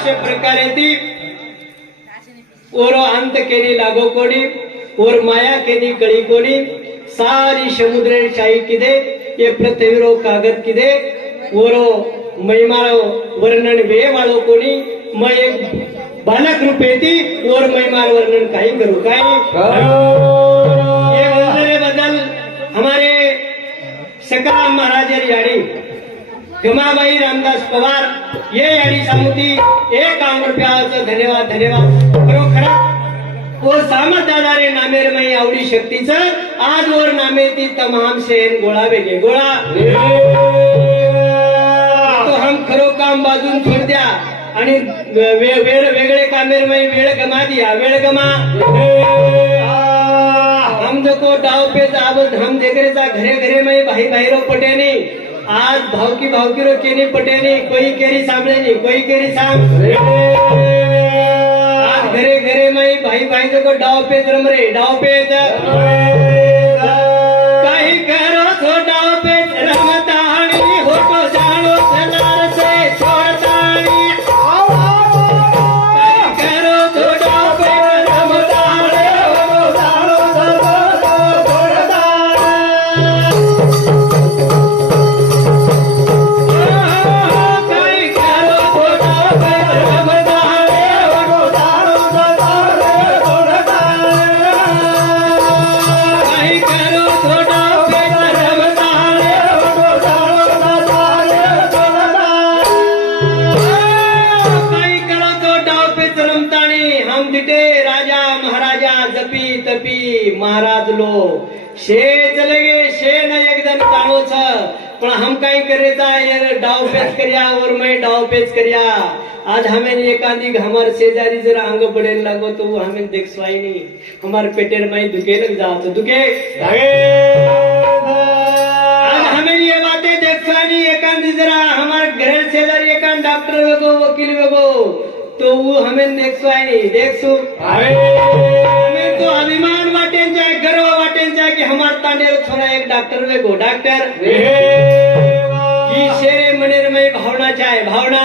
अशा प्रकारे ती ओरो अंत केली लागो कोणी ओर माया केली कळी कोणी सारी समुद्र शाही किदे ये पृथ्वीरो कागद किदे ओरो मैमारो वर्णन वे वाळो कोणी मय बालक रूपे ती ओर मैमार वर्णन काही करू काय? बदल हमारे सकाराम महाराज याडी गमाबाई रामदास पवार ये याडी सामुती एक रुपयाचं धन्यवाद धन्यवाद. खरोखर ओ सामत दादारे नामेर मई आवडी शक्तीच आज वर नामे ती तमाम शेन गोळा वेगे गोळा. तो हम खरो काम बाजून छोड द्या. आणि वे- वेळ वेगळे कामेर मई वेळ गमा दिया वेळ गमा. हम जको डाव पे जावत हम देखरेचा घरे घरे मई भाई भाईरो पटेनी. आज भावकी भावकी रो केनी पटेनी कोई केरी सांभळेनी कोई केरी सांभ आज घरे घरे माई भाई भाई जको डाव पे रमरे डाव पे राजा महाराजा जपी तपी महाराज लो शे चले गे शे न एकदम ताणो छ पण हम काय करेचा ये डाव पेच करिया और मैं डाव पेच करिया. आज हमें एकांदी हमार शेजारी जरा अंग पडेल लागो तो हमें देख स्वाई नहीं. हमार पेटेर माई दुखे लग जात. दुखे? आज हमें ये बातें देखवानी एकांदी जरा हमारे घर शेजारी एकांत डॉक्टर वेगो वकील वेगो. तो वो हमें देखवाय नहीं देखसु हमें तो अभिमान वाटेन जाए गर्व वाटेन जाए कि हमार तांडेर थोड़ा एक डॉक्टर वेगो डॉक्टर। ही शेरे मनेर में भावना चाहे भावना।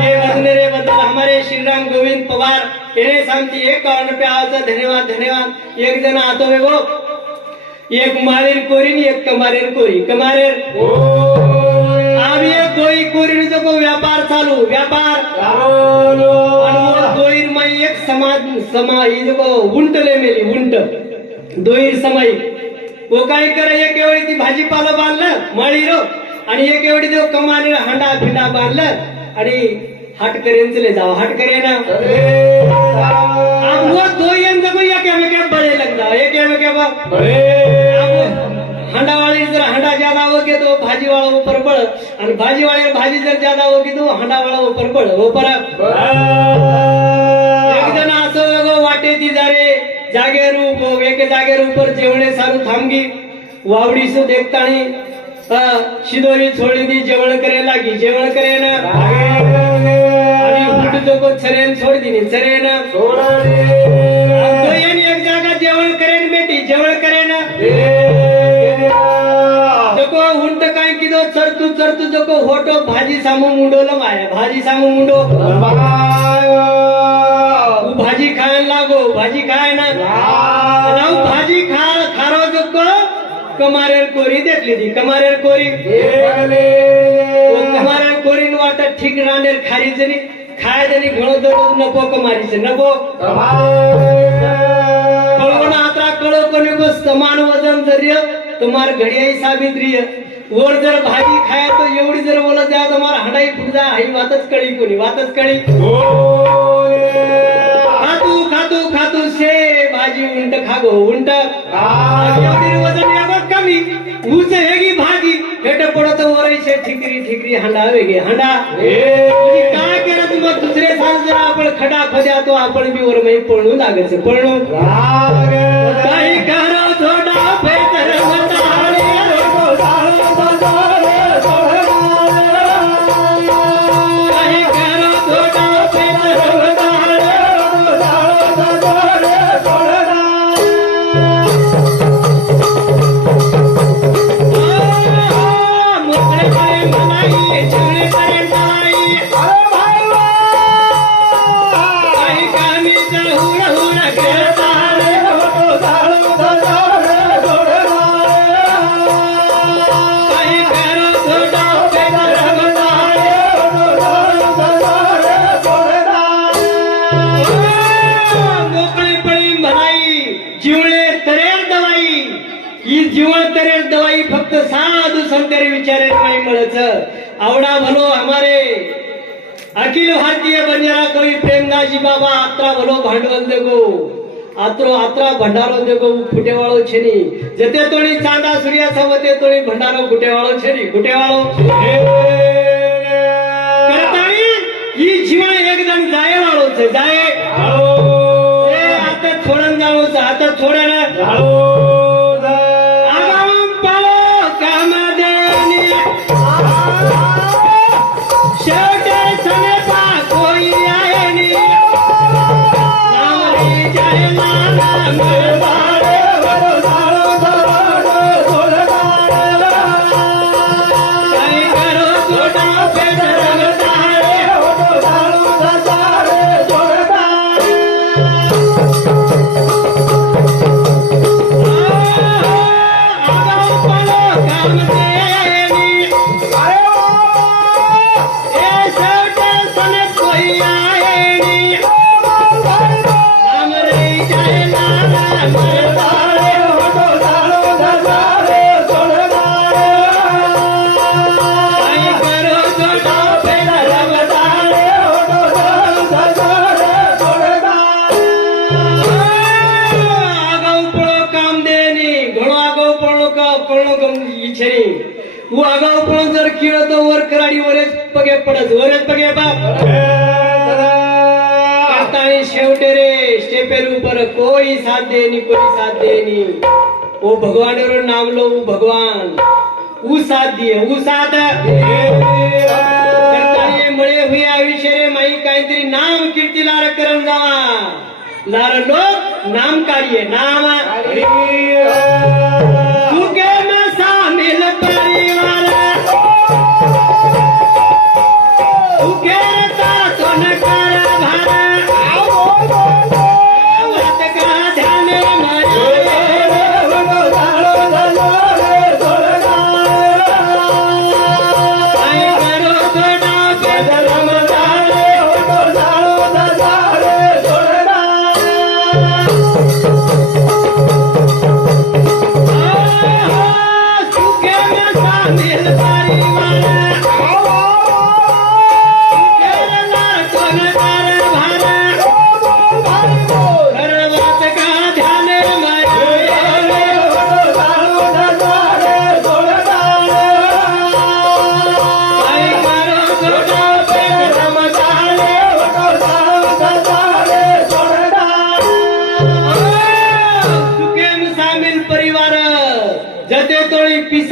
ये वंदने बदल हमारे श्री राम गोविंद पवार। येणे सांगती एक कारण पे आवाज धन्यवाद धन्यवाद। एक जण आतो वेगो एक मारेर कोरी एक कमारेर कोरी। कमारेर चालू व्यापार दोईर माई एक समाज समा ही जो उंटले मेली उंट. दोईर समाई. वो काय करे एक एवढी ती भाजीपाला बांधलं माळीरो आणि एक एवढी देव कमाने हांडा फिंडा बांधलं. आणि हाट करेन चले जाव हाट करे ना अब वो दो येन जगो या क्या क्या बड़े लग जाओ ये क्या क्या बा जर हंडा ज्यादा होगे तो भाजी वाला ऊपर बढ़ और भाजी वाले भाजी जर ज्यादा होगी तो हंडा वाला ऊपर बढ़ ऊपर एक जण असं वाटे ती जारे वेके जेवणे सारू थांबगी. वावडी सो देखताणी शिदोरी छोडी दी जेवण करे लागी. जेवण करे ना. आणि चरेन दिनी. चरेन. एक जागा जेवण करेन बेटी. जेवण करेन चरतू जको होटो भाजी सामू मुंडोल माया भाजी सामू मुंडो. भाजी खायला लागो भाजी खाय ना. भाजी खा खारो जको कमारेर कोरी देखली ती कमारेर कोरी. कमारेर कोरीन वाटत ठीक रांडेर खारी जरी खाय जरी घणो दररोज नको कमारीचे नको. कळवण आता कळो कोणी गो समान वजन जरी तुम्हार घडियाई सावित्री वर जर भाजी खाय तो एवढी जर बोलत द्या तुम्हाला हंडाई फुटजा आई वातच कळी कोणी वातच कळी. खातू खातू खातू शे. भाजी उंट खागो उंट. वजन यावं कमी. ऊस हेगी भाजी? हेट पडत वरैसे ठिकरी ठिकरी हंडा वेगे हंडा. काय करत मग दुसरे साल जर आपण खडा खद्या तो आपण बी वर माही पळणू लागायचं पळणू. काही करा तो साधु संतर विचारे नहीं मळच आवडा भलो हमारे. अखिल भारतीय बंजारा कवि प्रेमदास बाबा आत्रा भलो भांडवल देगो. आत्रो आत्रा भंडारो देगो फुटेवाळो छेनी. जते तोणी चांदा सूर्या समते तोणी भंडारो फुटेवाळो छेनी. फुटेवाळो. करताई ई जीवन एकदम जाय. वाळो छे जाय आता थोडं जावो आता थोडं ना. विचारे. वागाव पण जर किळ तो वर वरच पगे पडत. वरच पगे बाप. शेवटे रे स्टेपेर उपर कोई साथ देनी कोई साथ देनी ओ भगवान रो नाम लो भगवान. ऊ साथ दिए ऊ साथ मुळे हुई आयुष्य रे माई काहीतरी नाम कीर्ती लार करण जावा. लार लोक नाम कार्य नाम.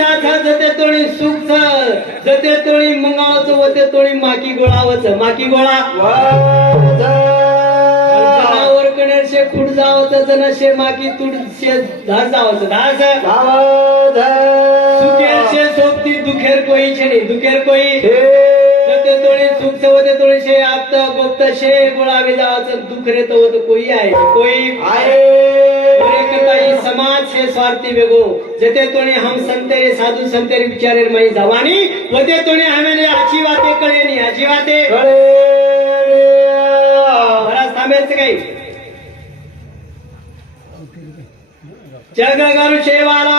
नाथा जते तोळी सुखच तोळी माकी गोळावच. माकी गोळा? जनावर कडे शे कुठ जावच जन माकी तुड शे धास जावच धास सुखेर शे सोबती दुखेर कोई छेडी दुखेर कोई. जते तोळी सुखच वते तोळी शे आप्त गोप्त शे गोळावे जावच. दुखरे तो कोई आहे कोई आहे. पाई समाज हे स्वार्थी वेगो. जेथे तोने हम संत रे साधू संत रे विचारे माई जवानी. वते तोने हमें अच्छी वाते कळे नी अच्छी वाते कळे बरा थांबेच काही. जय गरुड शेवाला